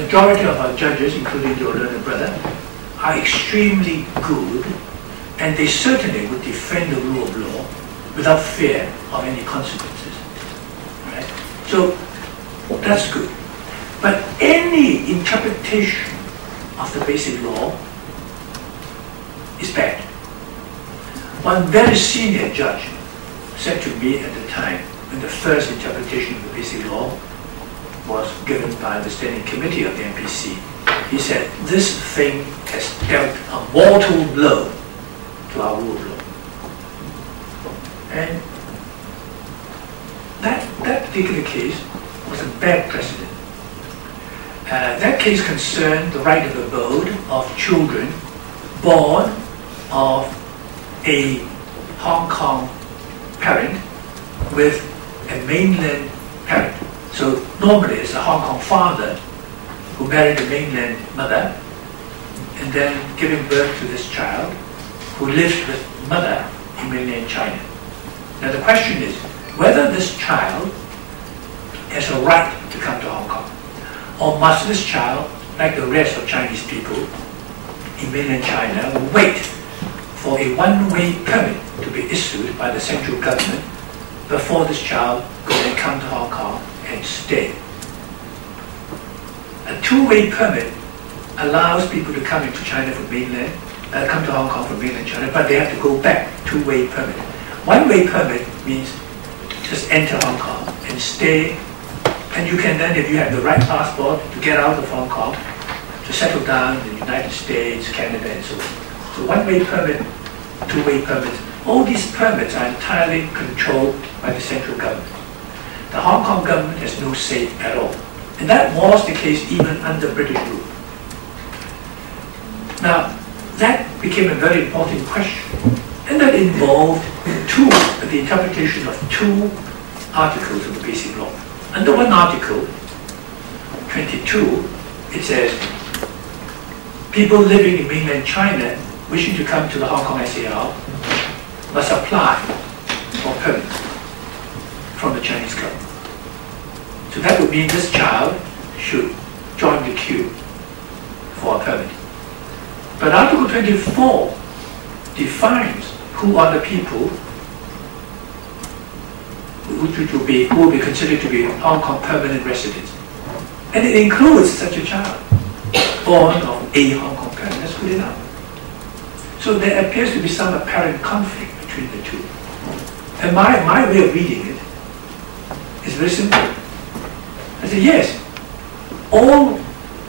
majority of our judges, including your learned brother, are extremely good, and they certainly would defend the rule of law without fear of any consequences. Right? So that's good. But any interpretation of the basic law is bad. One very senior judge said to me at the time, when the first interpretation of the basic law was given by the Standing Committee of the MPC, he said, this thing has dealt a mortal blow to our rule of law. And that particular case was a bad precedent. That case concerned the right of abode of children born of a Hong Kong parent with a mainland parent. So normally it's a Hong Kong father who married a mainland mother and then giving birth to this child who lives with mother in mainland China. Now the question is whether this child has a right to come to Hong Kong, or must this child, like the rest of Chinese people in mainland China, wait for a one-way permit to be issued by the central government before this child can come to Hong Kong and stay. A two-way permit allows people to come into China from mainland, come to Hong Kong from mainland China, but they have to go back. Two-way permit. One-way permit means just enter Hong Kong and stay, and you can then, if you have the right passport, to get out of Hong Kong, to settle down in the United States, Canada, and so on. So one-way permit, two-way permits, all these permits are entirely controlled by the central government. The Hong Kong government has no say at all. And that was the case even under British rule. Now, that became a very important question. And that involved the interpretation of two articles of the Basic Law. Under one article, 22, it says, people living in mainland China wishing to come to the Hong Kong SAR must apply for permit from the Chinese government. So that would mean this child should join the queue for a permit. But Article 24 defines who are the people who will be considered to be Hong Kong permanent residents. And it includes such a child, born of a Hong Kong parent. That's good enough. So there appears to be some apparent conflict between the two. And my way of reading it is very simple. I say, yes, all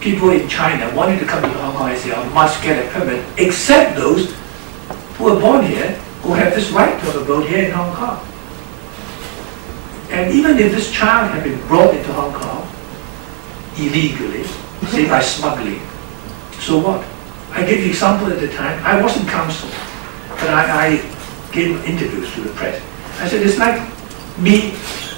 people in China wanting to come to the Hong Kong SAR must get a permit, except those who are born here, who have this right to abode here in Hong Kong. And even if this child had been brought into Hong Kong illegally, say by smuggling, so what? I gave the example at the time. I wasn't counsel, but I gave interviews to the press. I said, it's like me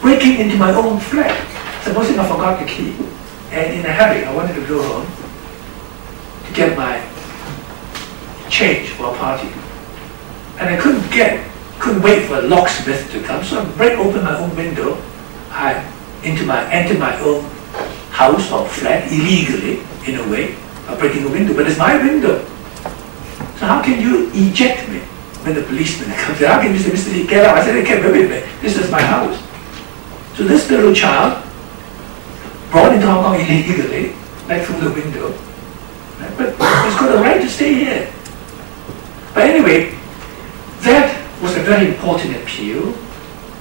breaking into my own flat. Supposing I forgot the key, and in a hurry, I wanted to go home to get my change for a party. And I couldn't wait for a locksmith to come, so I break open my own window. I enter my own house or flat illegally, in a way, by breaking a window, but it's my window. So how can you eject me when the policeman comes? How can you say, Mr. Lee, get out? I said, I can't wait a minute. This is my house. So this little child, brought into Hong Kong illegally, like through the window, right? But he's got a right to stay here. But anyway, that was a very important appeal,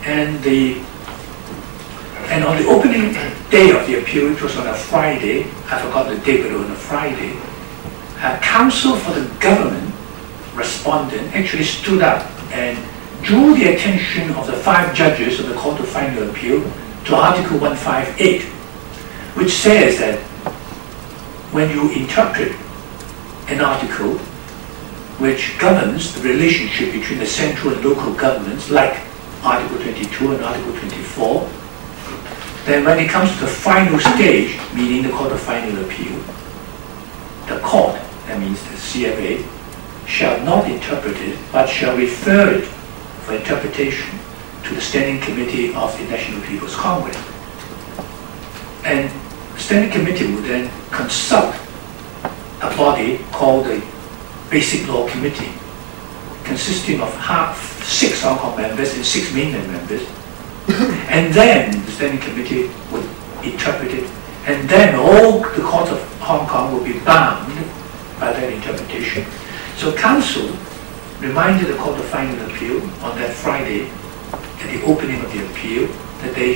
and on the opening day of the appeal, which was on a Friday, I forgot the date, but it was on a Friday, a counsel for the government respondent actually stood up and drew the attention of the 5 judges of the Court of Final Appeal to Article 158, which says that when you interpret an article which governs the relationship between the central and local governments, like Article 22 and Article 24, then when it comes to the final stage, meaning the Court of Final Appeal, the court, that means the CFA, shall not interpret it, but shall refer it for interpretation to the Standing Committee of the National People's Congress. And Standing Committee would then consult a body called the Basic Law Committee, consisting of 6 Hong Kong members and 6 mainland members. And then the Standing Committee would interpret it, and then all the courts of Hong Kong will be bound by that interpretation. So Council reminded the Court of Final Appeal on that Friday at the opening of the appeal that they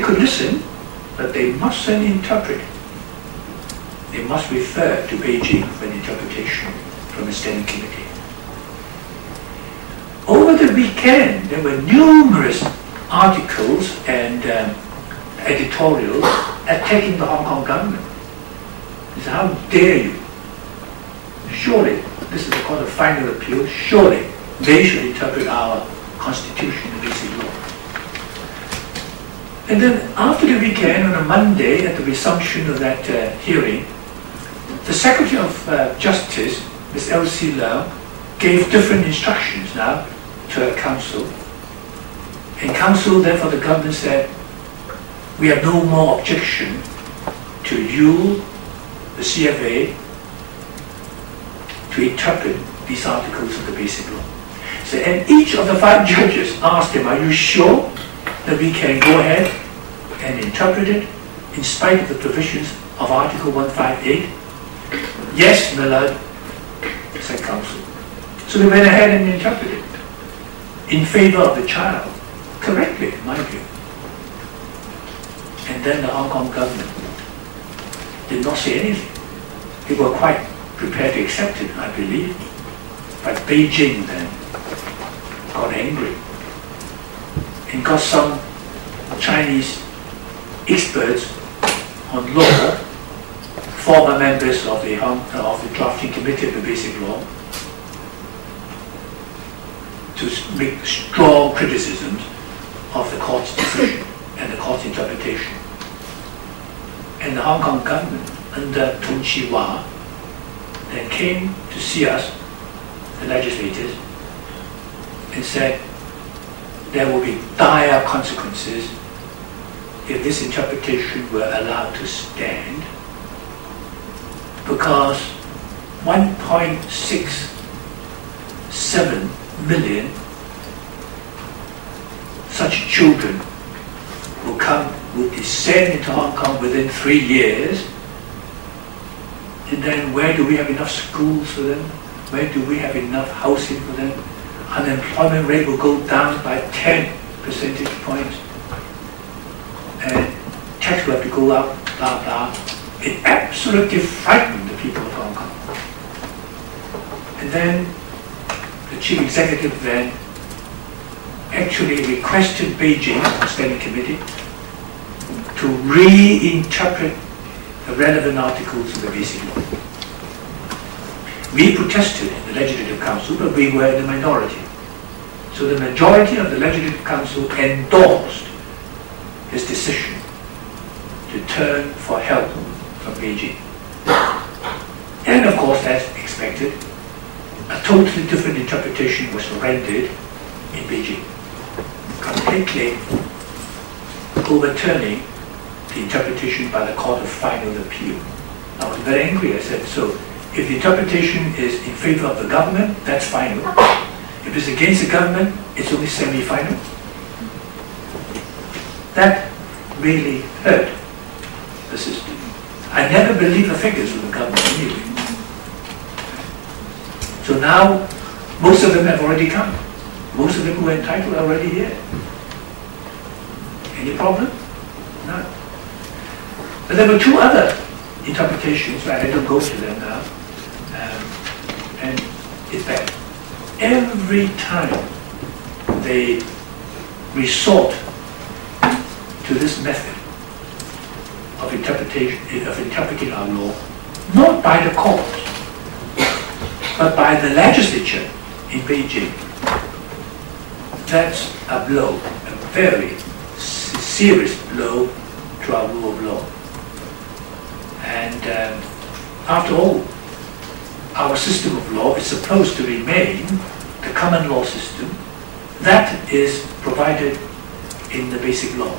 could listen, but they mustn't interpret. They must refer to Beijing for an interpretation from the Standing Committee. Over the weekend, there were numerous articles and editorials attacking the Hong Kong government. They said, how dare you? Surely, this is the Court of Final Appeal, surely they should interpret our Constitution, the basic law. And then after the weekend, on a Monday, at the resumption of that hearing, the Secretary of Justice, Ms. L.C. Leung, gave different instructions now to her counsel. And counsel, therefore, the government said, we have no more objection to you, the CFA, to interpret these articles of the basic law. So, and each of the 5 judges asked him, are you sure that we can go ahead and interpret it in spite of the provisions of Article 158? Yes, my lord, said counsel. So they went ahead and interpreted it in favor of the child, correctly, in my view. And then the Hong Kong government did not say anything. They were quite prepared to accept it, I believe. But Beijing then got angry and got some Chinese experts on law, former members of the drafting committee of the basic law, to make strong criticisms of the court's decision and the court's interpretation. And the Hong Kong government, under Tung Chee Hwa, then came to see us, the legislators, and said there will be dire consequences if this interpretation were allowed to stand, because 1.67 million such children will descend into Hong Kong within 3 years. And then where do we have enough schools for them? Where do we have enough housing for them? Unemployment rate will go down by 10 percentage points. And tax will have to go up, blah, blah. It absolutely frightened the people of Hong Kong. And then the chief executive then actually requested Beijing, the Standing Committee, to reinterpret the relevant articles of the basic law. We protested in the Legislative Council, but we were in the minority. So the majority of the Legislative Council endorsed his decision to turn for help from Beijing. And of course, as expected, a totally different interpretation was rendered in Beijing, completely overturning the interpretation by the Court of Final Appeal. I was very angry. I said, so if the interpretation is in favor of the government, that's final. If it's against the government, it's only semi-final. That really hurt the system. I never believed the figures of the government anyway. So now, most of them have already come. Most of them who are entitled are already here. Any problem? No. But there were 2 other interpretations, right? I don't go to them now. And it's bad. Every time they resort to this method of interpreting our law, not by the courts, but by the legislature in Beijing, that's a blow, a very serious blow to our rule of law. And after all, our system of law is supposed to remain the common law system that is provided in the basic law.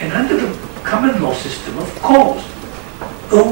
And under the common law system, of course, only